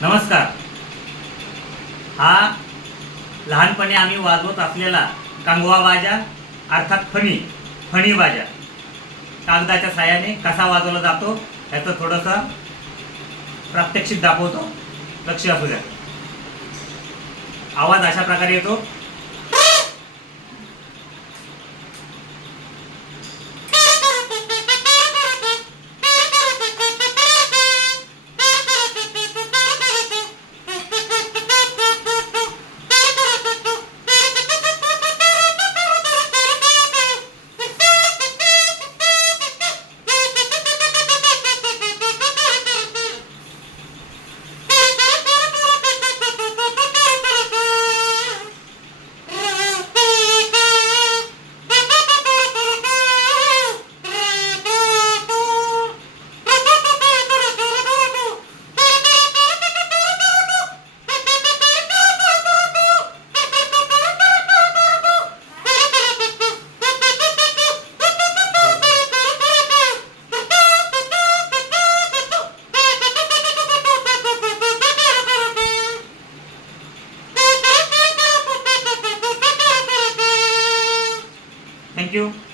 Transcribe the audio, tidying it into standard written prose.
नमस्कार. हा लहानपणी आम्ही वाजवत असलेला कंगवा बाजा अर्थात फणी बाजा कागदाच्या साहाय्याने कसा वाजवला जातो याचं थोडंसं प्रात्यक्षिक दाखवतो. लक्ष असू द्या. आवाज अशा प्रकारे येतो. Thank you.